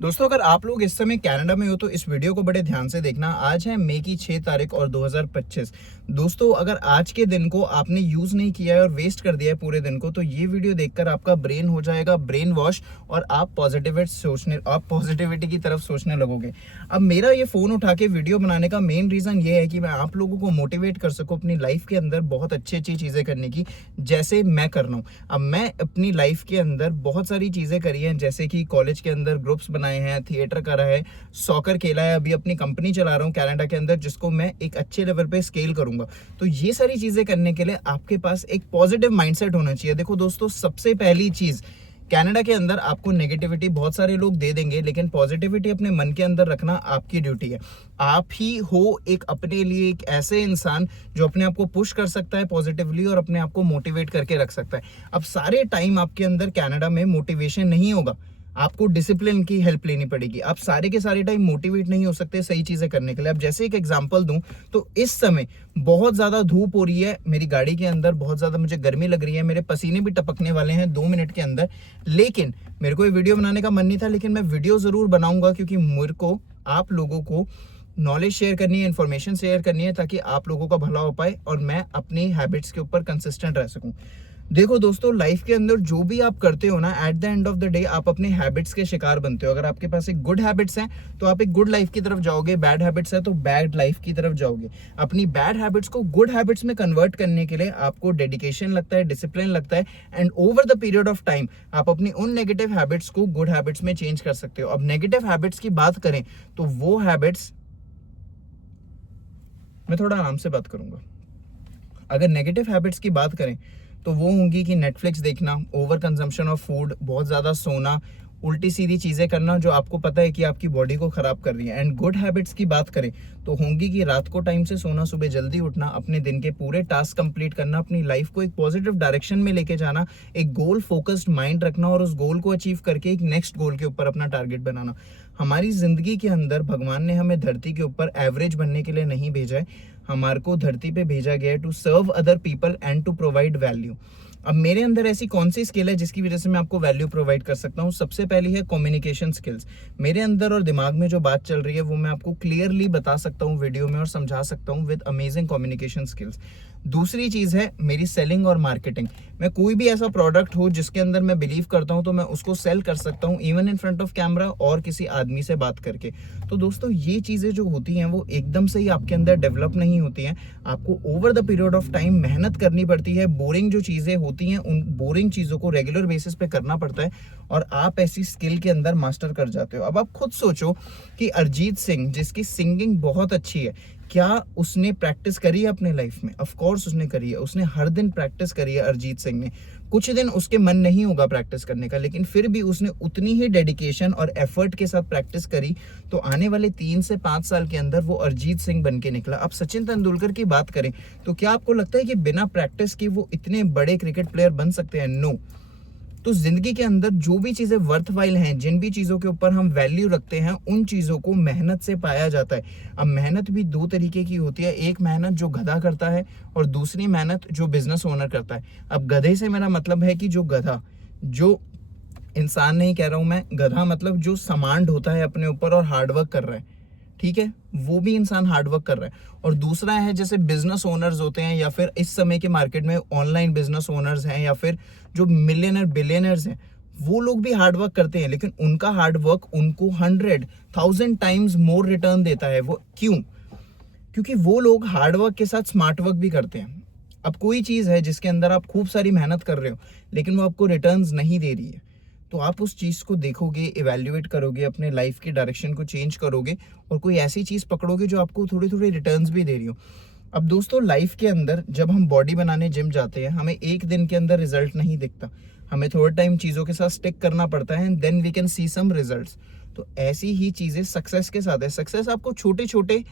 दोस्तों, अगर आप लोग इस समय कनाडा में हो तो इस वीडियो को बड़े ध्यान से देखना। आज है मई की 6 तारीख और 2025। दोस्तों, अगर आज के दिन को आपने यूज नहीं किया है और वेस्ट कर दिया है पूरे दिन को, तो ये वीडियो देखकर आपका ब्रेन हो जाएगा ब्रेन वॉश और आप पॉजिटिविटी की तरफ सोचने लगोगे। अब मेरा ये फोन उठा के वीडियो बनाने का मेन रीजन ये है कि मैं आप लोगों को मोटिवेट कर सकूं अपनी लाइफ के अंदर बहुत अच्छी अच्छी चीजें करने की, जैसे मैं कर रहा हूँ। अब मैं अपनी लाइफ के अंदर बहुत सारी चीजें करी हैं, जैसे कि कॉलेज के अंदर ग्रुप्स बनाए हैं, थिएटर करा है, सॉकर खेला है, अभी अपनी कंपनी चला रहा हूँ कनाडा के अंदर, जिसको मैं एक अच्छे लेवल पे स्केल करूंगा। तो ये सारी चीजें करने के लिए आपके पास एक पॉजिटिव माइंडसेट होना चाहिए। देखो दोस्तों, सबसे पहली चीज, कनाडा के अंदर आपको नेगेटिविटी बहुत सारे लोग दे देंगे, लेकिन पॉजिटिविटी अपने मन के अंदर रखना आपकी ड्यूटी है। आप ही हो एक अपने लिए एक ऐसे इंसान जो अपने आप को पुश कर सकता है पॉजिटिवली और अपने आप को मोटिवेट करके रख सकता है। अब सारे टाइम आपके अंदर कनाडा में मोटिवेशन नहीं होगा, आपको डिसिप्लिन की हेल्प लेनी पड़ेगी। आप सारे के सारे टाइम मोटिवेट नहीं हो सकते सही चीजें करने के लिए। अब जैसे एक एग्जांपल दूं तो इस समय बहुत ज्यादा धूप हो रही है, मेरी गाड़ी के अंदर बहुत ज्यादा मुझे गर्मी लग रही है, मेरे पसीने भी टपकने वाले हैं 2 मिनट के अंदर। लेकिन मेरे को ये वीडियो बनाने का मन नहीं था, लेकिन मैं वीडियो जरूर बनाऊंगा क्योंकि मेरे को आप लोगों को नॉलेज शेयर करनी है, इन्फॉर्मेशन शेयर करनी है, ताकि आप लोगों का भला हो पाए और मैं अपनी हैबिट्स के ऊपर कंसिस्टेंट रह सकूं। देखो दोस्तों, लाइफ के अंदर जो भी आप करते हो ना, at the end of the day आप अपने हैबिट्स के शिकार बनते हो। अगर आपके पास एक गुड हैबिट्स हैं तो आप एक गुड लाइफ की तरफ जाओगे, बैड हैबिट्स है तो बैड लाइफ की तरफ जाओगे। अपनी बैड हैबिट्स को गुड हैबिट्स में कन्वर्ट करने के लिए आपको डेडिकेशन लगता है, डिसिप्लिन लगता है, and over the period of time आप अपनी उन नेगेटिव हैबिट्स को गुड हैबिट्स में चेंज कर सकते हो। अब नेगेटिव हैबिट्स की बात करें तो वो हैबिट्स, मैं थोड़ा आराम से बात करूंगा। अगर नेगेटिव हैबिट्स की बात करें तो वो होंगी कि नेटफ्लिक्स देखना, ओवर कंजम्पशन ऑफ फूड, बहुत ज़्यादा सोना, उल्टी सीधी चीज़ें करना जो आपको पता है कि आपकी बॉडी को ख़राब कर रही है। एंड गुड हैबिट्स की बात करें तो होंगी कि रात को टाइम से सोना, सुबह जल्दी उठना, अपने दिन के पूरे टास्क कंप्लीट करना, अपनी लाइफ को एक पॉजिटिव डायरेक्शन में लेके जाना, एक गोल फोकस्ड माइंड रखना और उस गोल को अचीव करके एक नेक्स्ट गोल के ऊपर अपना टारगेट बनाना। हमारी ज़िंदगी के अंदर भगवान ने हमें धरती के ऊपर एवरेज बनने के लिए नहीं भेजा है, हमारे को धरती पे भेजा गया है to serve other people and to provide value. अब मेरे अंदर ऐसी कौन सी स्किल है जिसकी वजह से मैं आपको वैल्यू प्रोवाइड कर सकता हूँ? सबसे पहली है कम्युनिकेशन स्किल्स। मेरे अंदर और दिमाग में जो बात चल रही है वो मैं आपको क्लियरली बता सकता हूँ वीडियो में और समझा सकता हूँ विद अमेजिंग कम्युनिकेशन स्किल्स। दूसरी चीज है मेरी सेलिंग और मार्केटिंग। मैं कोई भी ऐसा प्रोडक्ट हो जिसके अंदर मैं बिलीव करता हूं तो मैं उसको सेल कर सकता हूं, even in front of camera और किसी आदमी से बात करके। तो दोस्तों, ये चीजें जो होती हैं वो एकदम से ही आपके अंदर डेवलप नहीं होती हैं, आपको over the period of time मेहनत करनी पड़ती है। बोरिंग जो चीजें होती हैं उन बोरिंग चीजों को रेगुलर बेसिस पे करना पड़ता है और आप ऐसी स्किल के अंदर मास्टर कर जाते हो। अब आप खुद सोचो कि अरिजीत सिंह, जिसकी सिंगिंग बहुत अच्छी है, क्या उसने प्रैक्टिस करी है अपने लाइफ में? ऑफ कोर्स उसने करी है, उसने हर दिन प्रैक्टिस करी है अरिजीत सिंह ने। कुछ दिन उसके मन नहीं होगा प्रैक्टिस करने का, लेकिन फिर भी उसने उतनी ही डेडिकेशन और एफर्ट के साथ प्रैक्टिस करी, तो आने वाले 3 से 5 साल के अंदर वो अरिजीत सिंह बन के निकला। अब सचिन तेंदुलकर की बात करें तो क्या आपको लगता है कि बिना प्रैक्टिस के वो इतने बड़े क्रिकेट प्लेयर बन सकते हैं? नो। तो जिंदगी के अंदर जो भी चीजें वर्थवाइल हैं, जिन भी चीजों के ऊपर हम वैल्यू रखते हैं, उन चीजों को मेहनत से पाया जाता है। अब मेहनत भी 2 तरीके की होती है, एक मेहनत जो गधा करता है और दूसरी मेहनत जो बिजनेस ओनर करता है। अब गधे से मेरा मतलब है कि जो गधा, जो इंसान नहीं कह रहा हूं मैं, गधा मतलब जो समांड होता है अपने ऊपर और हार्डवर्क कर रहा है, ठीक है, वो भी इंसान हार्डवर्क कर रहा है। और दूसरा है जैसे बिजनेस ओनर्स होते हैं, या फिर इस समय के मार्केट में ऑनलाइन बिजनेस ओनर्स हैं, या फिर जो मिलियनर बिलियनर्स हैं, वो लोग भी हार्डवर्क करते हैं, लेकिन उनका हार्डवर्क उनको 100,000 टाइम्स मोर रिटर्न देता है। वो क्यों? क्योंकि वो लोग हार्डवर्क के साथ स्मार्ट वर्क भी करते हैं। अब कोई चीज है जिसके अंदर आप खूब सारी मेहनत कर रहे हो लेकिन वो आपको रिटर्न्स नहीं दे रही है, तो आप उस चीज को देखोगे, इवेल्युएट करोगे, अपने लाइफ की डायरेक्शन को चेंज करोगे और कोई ऐसी चीज पकड़ोगे जो आपको थोड़ी थोड़ी रिटर्न्स भी दे रही हो। अब दोस्तों, लाइफ के अंदर जब हम बॉडी बनाने जिम जाते हैं, हमें एक दिन के अंदर रिजल्ट नहीं दिखता, हमें थोड़ा टाइम चीजों के साथ स्टिक करना पड़ता है and then we can see some results. तो ऐसी ही चीजें सक्सेस के साथ है। सक्सेस आपको छोटे छोटे,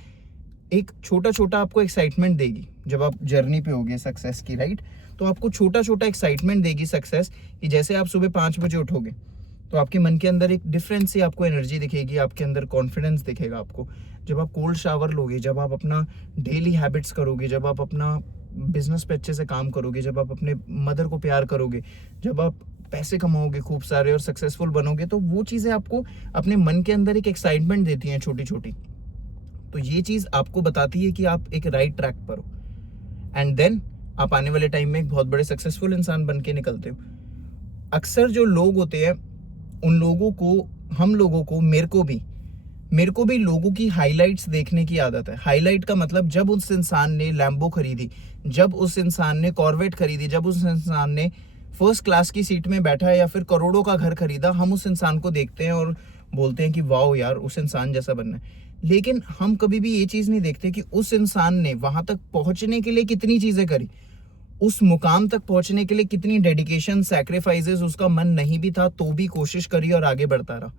एक छोटा छोटा आपको एक्साइटमेंट देगी जब आप जर्नी पे होगे सक्सेस की, राइट? तो आपको छोटा छोटा एक्साइटमेंट देगी सक्सेस, कि जैसे आप सुबह 5 बजे उठोगे तो आपके मन के अंदर एक डिफरेंस सी आपको एनर्जी दिखेगी, आपके अंदर कॉन्फिडेंस दिखेगा आपको। जब आप कोल्ड शावर लोगे, जब आप अपना डेली हैबिट्स करोगे, जब आप अपना बिजनेस पे अच्छे से काम करोगे, जब आप अपने मदर को प्यार करोगे, जब आप पैसे कमाओगे खूब सारे और सक्सेसफुल बनोगे, तो वो चीज़ें आपको अपने मन के अंदर एक एक्साइटमेंट देती हैं छोटी छोटी। तो ये चीज़ आपको बताती है कि आप एक राइट ट्रैक पर हो, एंड देन आप आने वाले टाइम में एक बहुत बड़े सक्सेसफुल इंसान बन के निकलते हो। अक्सर जो लोग होते हैं उन लोगों को, हम लोगों को, मेरे को भी लोगों की हाइलाइट्स देखने की आदत है। हाइलाइट का मतलब जब उस इंसान ने लैम्बो खरीदी, जब उस इंसान ने कॉर्वेट खरीदी, जब उस इंसान ने फर्स्ट क्लास की सीट में बैठा है या फिर करोड़ों का घर खरीदा, हम उस इंसान को देखते हैं और बोलते हैं कि वाओ यार, उस इंसान जैसा बनना है। लेकिन हम कभी भी ये चीज़ नहीं देखते कि उस इंसान ने वहां तक पहुंचने के लिए कितनी चीज़ें करी, उस मुकाम तक पहुंचने के लिए कितनी डेडिकेशन, सैक्रिफाइसेस, उसका मन नहीं भी था तो भी कोशिश करी और आगे बढ़ता रहा।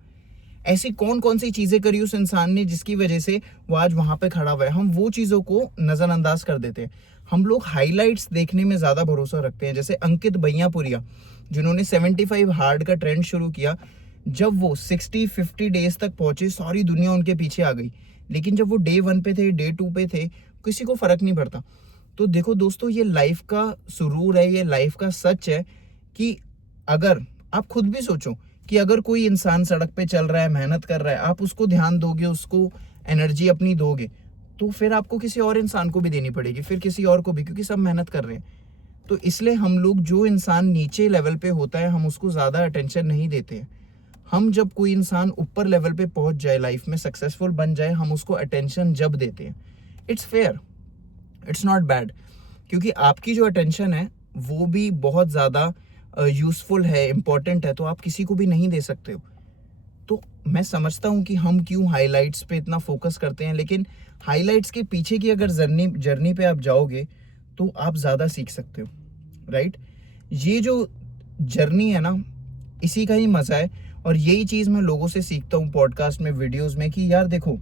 ऐसी कौन कौन सी चीजें करी उस इंसान ने जिसकी वजह से वो आज वहां पे खड़ा हुआ है। हम वो चीजों को नजरअंदाज कर देते हैं। हम लोग हाइलाइट्स देखने में ज्यादा भरोसा रखते हैं। जैसे अंकित भैयापुरिया, जिन्होंने 75 हार्ड का ट्रेंड शुरू किया, जब वो 60-50 डेज तक पहुंचे, सारी दुनिया उनके पीछे आ गई। लेकिन जब वो डे 1 पे थे, डे 2 पे थे, किसी को फर्क नहीं पड़ता। तो देखो दोस्तों, ये लाइफ का सुरूर है, ये लाइफ का सच है कि अगर आप खुद भी सोचो कि अगर कोई इंसान सड़क पे चल रहा है, मेहनत कर रहा है, आप उसको ध्यान दोगे, उसको एनर्जी अपनी दोगे, तो फिर आपको किसी और इंसान को भी देनी पड़ेगी, फिर किसी और को भी, क्योंकि सब मेहनत कर रहे हैं। तो इसलिए हम लोग, जो इंसान नीचे लेवल पे होता है, हम उसको ज़्यादा अटेंशन नहीं देते हैं। हम जब कोई इंसान ऊपर लेवल पे पहुंच जाए, लाइफ में सक्सेसफुल बन जाए, हम उसको अटेंशन जब देते हैं। It's fair, it's not bad, क्योंकि आपकी जो अटेंशन है वो भी बहुत ज़्यादा यूजफुल है, इम्पॉर्टेंट है, तो आप किसी को भी नहीं दे सकते हो। तो मैं समझता हूँ कि हम क्यों हाइलाइट्स पे इतना फोकस करते हैं, लेकिन हाइलाइट्स के पीछे की अगर जर्नी पे आप जाओगे तो आप ज़्यादा सीख सकते हो, राइट। ये जो जर्नी है ना, इसी का ही मज़ा है, और यही चीज़ मैं लोगों से सीखता हूँ पॉडकास्ट में, वीडियोज़ में, कि यार देखो,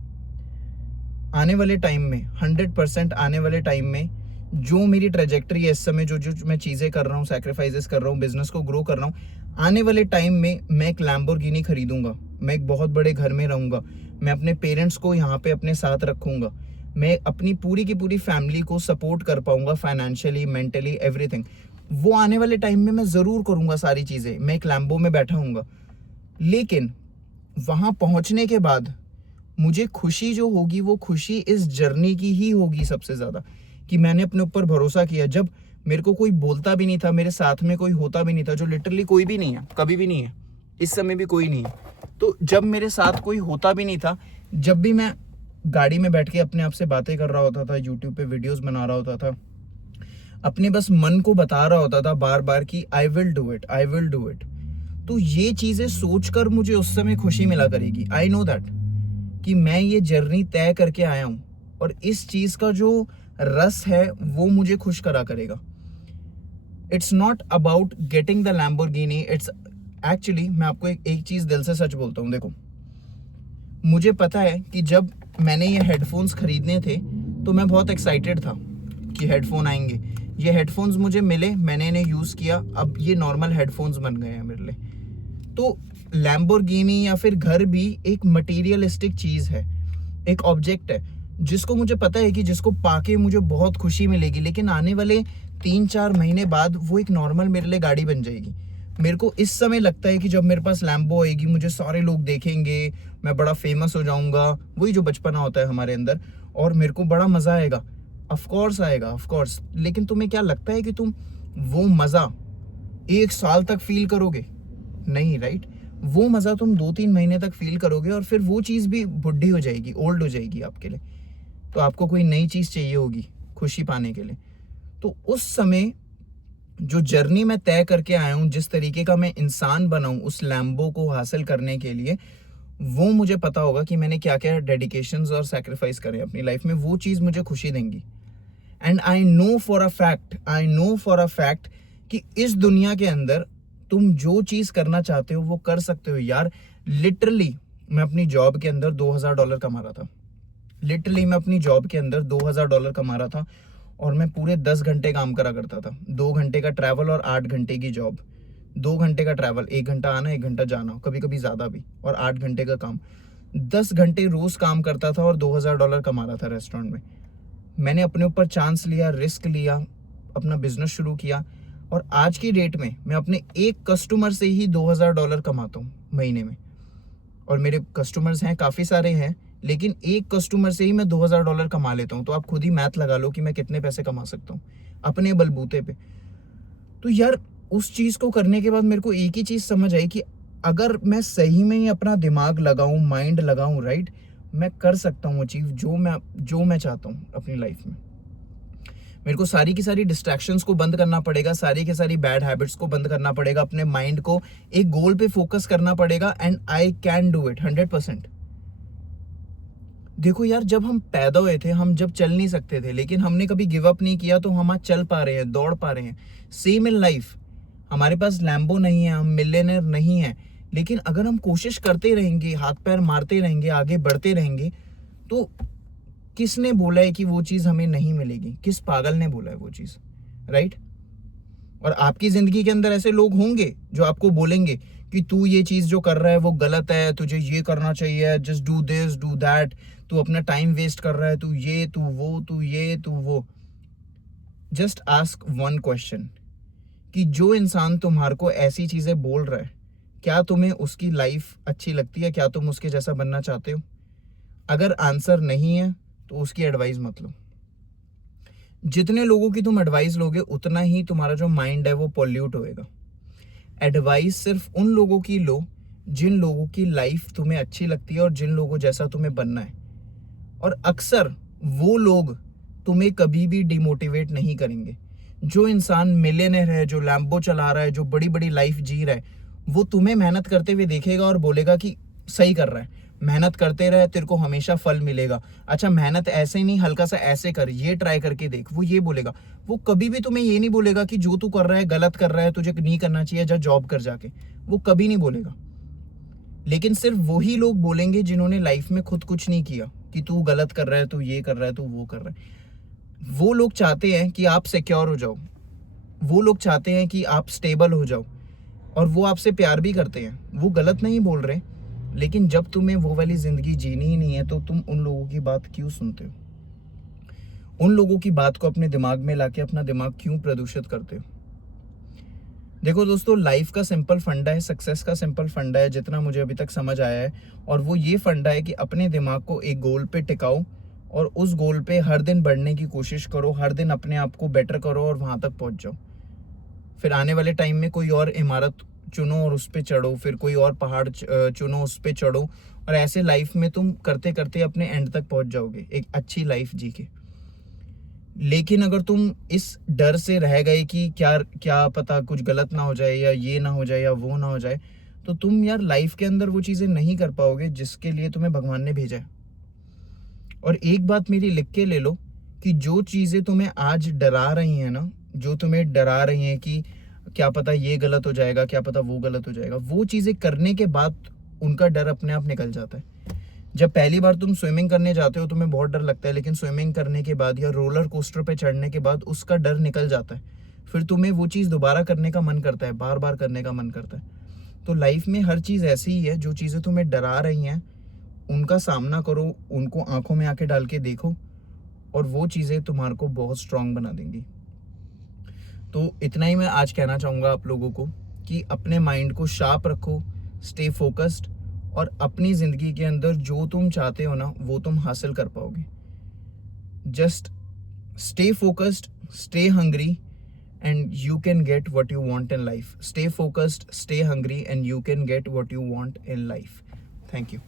आने वाले टाइम में 100% आने वाले टाइम में जो मेरी ट्रेजेक्टरी है, इस समय जो जो मैं चीज़ें कर रहा हूँ, सैक्रिफाइसेस कर रहा हूँ, बिजनेस को ग्रो कर रहा हूँ, आने वाले टाइम में मैं एक लैम्बोर्गिनी खरीदूंगा, मैं एक बहुत बड़े घर में रहूंगा, मैं अपने पेरेंट्स को यहाँ पे अपने साथ रखूंगा, मैं अपनी पूरी की पूरी फैमिली को सपोर्ट कर पाऊंगा, फाइनेंशियली, मेंटली, एवरीथिंग। वो आने वाले टाइम में मैं ज़रूर करूँगा सारी चीज़ें, मैं एक लैम्बो में बैठा हूँगा। लेकिन वहाँ पहुँचने के बाद मुझे खुशी जो होगी, वो खुशी इस जर्नी की ही होगी सबसे ज़्यादा, कि मैंने अपने ऊपर भरोसा किया। जब मेरे को कोई बोलता भी नहीं था, मेरे साथ में कोई होता भी नहीं था, जो लिटरली कोई भी नहीं है, कभी भी नहीं है, इस समय भी कोई नहीं है। तो जब मेरे साथ कोई होता भी नहीं था, जब भी मैं गाड़ी में बैठ के अपने आप से बातें कर रहा होता था, यूट्यूब पे वीडियोस बना रहा होता था, अपने बस मन को बता रहा होता था बार बार कि I will do it, I will do it, तो ये चीज़ें सोचकर मुझे उस समय खुशी मिला करेगी। आई नो दैट कि मैं ये जर्नी तय करके आया हूँ, और इस चीज़ का जो रस है वो मुझे खुश करा करेगा। It's not about getting the Lamborghini, it's actually, मैं आपको एक चीज़ दिल से सच बोलता हूँ। देखो, मुझे पता है कि जब मैंने ये हेडफोन्स खरीदने थे तो मैं बहुत एक्साइटेड था कि हेडफोन आएंगे। ये हेडफोन्स मुझे मिले, मैंने इन्हें यूज़ किया, अब ये नॉर्मल हेडफोन्स बन गए हैं मेरे लिए। तो लैम्बोर्गिनी या फिर घर भी एक मटीरियलिस्टिक चीज़ है, एक ऑब्जेक्ट है, जिसको मुझे पता है कि जिसको पाके मुझे बहुत खुशी मिलेगी, लेकिन आने वाले 3-4 महीने बाद वो एक नॉर्मल मेरे लिए गाड़ी बन जाएगी। मेरे को इस समय लगता है कि जब मेरे पास लैम्बो आएगी, मुझे सारे लोग देखेंगे, मैं बड़ा फेमस हो जाऊंगा, वही जो बचपना होता है हमारे अंदर, और मेरे को बड़ा मज़ा आएगा। ऑफकोर्स आएगा, ऑफकोर्स, लेकिन तुम्हें क्या लगता है कि तुम वो मज़ा 1 साल तक फील करोगे? नहीं, राइट। वो मज़ा तुम 2-3 महीने तक फील करोगे, और फिर वो चीज़ भी बुढ़ी हो जाएगी, ओल्ड हो जाएगी आपके लिए। तो आपको कोई नई चीज़ चाहिए होगी खुशी पाने के लिए। तो उस समय जो जर्नी मैं तय करके आया हूँ, जिस तरीके का मैं इंसान बना हूँ उस लैम्बो को हासिल करने के लिए, वो मुझे पता होगा कि मैंने क्या क्या डेडिकेशंस और सैक्रिफाइस करे अपनी लाइफ में, वो चीज़ मुझे खुशी देंगी। And I know for a fact कि इस दुनिया के अंदर तुम जो चीज़ करना चाहते हो वो कर सकते हो यार। लिटरली मैं अपनी जॉब के अंदर $2000 कमा रहा था, लिटरली मैं अपनी जॉब के अंदर $2000 कमा रहा था, और मैं पूरे 10 घंटे काम करा करता था, 2 घंटे का ट्रैवल और 8 घंटे की जॉब। 2 घंटे का ट्रैवल, 1 घंटा आना, 1 घंटा जाना, कभी कभी ज़्यादा भी, और 8 घंटे का काम। 10 घंटे रोज़ काम करता था और $2000 कमा रहा था रेस्टोरेंट में। मैंने अपने ऊपर चांस लिया, रिस्क लिया, अपना बिजनेस शुरू किया। और आज की डेट में मैं अपने एक कस्टमर से ही $2000 कमाता हूँ महीने में, और मेरे कस्टमर्स हैं, काफ़ी सारे हैं, लेकिन एक कस्टमर से ही मैं $2000 कमा लेता हूँ। तो आप खुद ही मैथ लगा लो कि मैं कितने पैसे कमा सकता हूँ अपने बलबूते पे। तो यार उस चीज़ को करने के बाद मेरे को एक ही चीज़ समझ आई कि अगर मैं सही में ही अपना दिमाग लगाऊं, माइंड लगाऊं, राइट, मैं कर सकता हूँ अचीव जो मैं चाहता हूँ अपनी लाइफ में। मेरे को सारी की सारी डिस्ट्रैक्शंस को बंद करना पड़ेगा, सारी की सारी बैड हैबिट्स को बंद करना पड़ेगा, अपने माइंड को एक गोल पे फोकस करना पड़ेगा, and I can do it 100%। देखो यार, जब हम पैदा हुए थे, हम जब चल नहीं सकते थे, लेकिन हमने कभी गिव अप नहीं किया, तो हम आज चल पा रहे हैं, दौड़ पा रहे हैं। सेम इन लाइफ, हमारे पास लैम्बो नहीं है, हम मिलियनेयर नहीं है, लेकिन अगर हम कोशिश करते रहेंगे, हाथ पैर मारते रहेंगे, आगे बढ़ते रहेंगे, तो किसने बोला है कि वो चीज़ हमें नहीं मिलेगी? किस पागल ने बोला है वो चीज़, राइट? और आपकी जिंदगी के अंदर ऐसे लोग होंगे जो आपको बोलेंगे कि तू ये चीज़ जो कर रहा है वो गलत है, तुझे ये करना चाहिए, just do this do that, तू अपना टाइम वेस्ट कर रहा है, तू ये तू वो, तू ये तू वो। जस्ट आस्क वन क्वेश्चन कि जो इंसान तुम्हारे को ऐसी चीज़ें बोल रहा है, क्या तुम्हें उसकी लाइफ अच्छी लगती है? क्या तुम उसके जैसा बनना चाहते हो? अगर आंसर नहीं है तो उसकी एडवाइस मत लो। जितने लोगों की तुम एडवाइस लोगे, उतना ही तुम्हारा जो माइंड है वो पॉल्यूट होएगा। एडवाइस सिर्फ उन लोगों की लो जिन लोगों की लाइफ तुम्हें अच्छी लगती है और जिन लोगों जैसा तुम्हें बनना है। और अक्सर वो लोग तुम्हें कभी भी डिमोटिवेट नहीं करेंगे। जो इंसान मिलियनेयर है, जो लैम्बो चला रहा है, जो बड़ी बड़ी लाइफ जी रहा है, वो तुम्हें मेहनत करते हुए देखेगा और बोलेगा कि सही कर रहा है, मेहनत करते रहे, तेरे को हमेशा फल मिलेगा। अच्छा, मेहनत ऐसे नहीं, हल्का सा ऐसे कर, ये ट्राई करके देख, वो ये बोलेगा। वो कभी भी तुम्हें ये नहीं बोलेगा कि जो तू कर रहा है गलत कर रहा है, तुझे नहीं करना चाहिए, जा जॉब कर जाके। वो कभी नहीं बोलेगा। लेकिन सिर्फ वही लोग बोलेंगे जिन्होंने लाइफ में खुद कुछ नहीं किया कि तू गलत कर रहा है, तू ये कर रहा है, तू वो कर रहा है। वो लोग चाहते हैं कि आप सिक्योर हो जाओ, वो लोग चाहते हैं कि आप स्टेबल हो जाओ, और वो आपसे प्यार भी करते हैं। वो गलत नहीं बोल रहे, लेकिन जब तुम्हें वो वाली जिंदगी जीनी ही नहीं है तो तुम उन लोगों की बात क्यों सुनते हो? उन लोगों की बात को अपने दिमाग में लाके अपना दिमाग क्यों प्रदूषित करते हो? देखो दोस्तों, लाइफ का सिंपल फंडा है, सक्सेस का सिंपल फंडा है, जितना मुझे अभी तक समझ आया है, और वो ये फंडा है कि अपने दिमाग को एक गोल पे टिकाओ और उस गोल पे हर दिन बढ़ने की कोशिश करो, हर दिन अपने आप को बेटर करो और वहां तक पहुंच जाओ। फिर आने वाले टाइम में कोई और इमारत चुनो और उस पे चढ़ो, फिर कोई और पहाड़ चुनो, उस पे चढ़ो, और ऐसे लाइफ में तुम करते करते अपने एंड तक पहुंच जाओगे, एक अच्छी लाइफ जी के। लेकिन अगर तुम इस डर से रह गए कि क्या क्या पता कुछ गलत ना हो जाए, या ये ना हो जाए, या वो ना हो जाए, तो तुम यार लाइफ के अंदर वो चीज़ें नहीं कर पाओगे जिसके लिए तुम्हें भगवान ने भेजा है। और एक बात मेरी लिख के ले लो कि जो चीज़ें तुम्हें आज डरा रही हैं ना, जो तुम्हें डरा रही हैं कि क्या पता ये गलत हो जाएगा, क्या पता वो गलत हो जाएगा, वो चीज़ें करने के बाद उनका डर अपने आप निकल जाता है। जब पहली बार तुम स्विमिंग करने जाते हो तुम्हें बहुत डर लगता है, लेकिन स्विमिंग करने के बाद या रोलर कोस्टर पे चढ़ने के बाद उसका डर निकल जाता है। फिर तुम्हें वो चीज़ दोबारा करने का मन करता है, बार बार करने का मन करता है। तो लाइफ में हर चीज़ ऐसी ही है, जो चीज़ें तुम्हें डरा रही हैं उनका सामना करो, उनको आंखों में आंखें डाल के देखो, और वो चीज़ें तुम्हारे को बहुत स्ट्रांग बना देंगी। तो इतना ही मैं आज कहना चाहूँगा आप लोगों को कि अपने माइंड को शार्प रखो, स्टे फोकस्ड, और अपनी ज़िंदगी के अंदर जो तुम चाहते हो ना वो तुम हासिल कर पाओगे। Just stay focused, stay hungry, and you can get what you want in life. Stay focused, stay hungry, and you can get what you want in life. Thank you.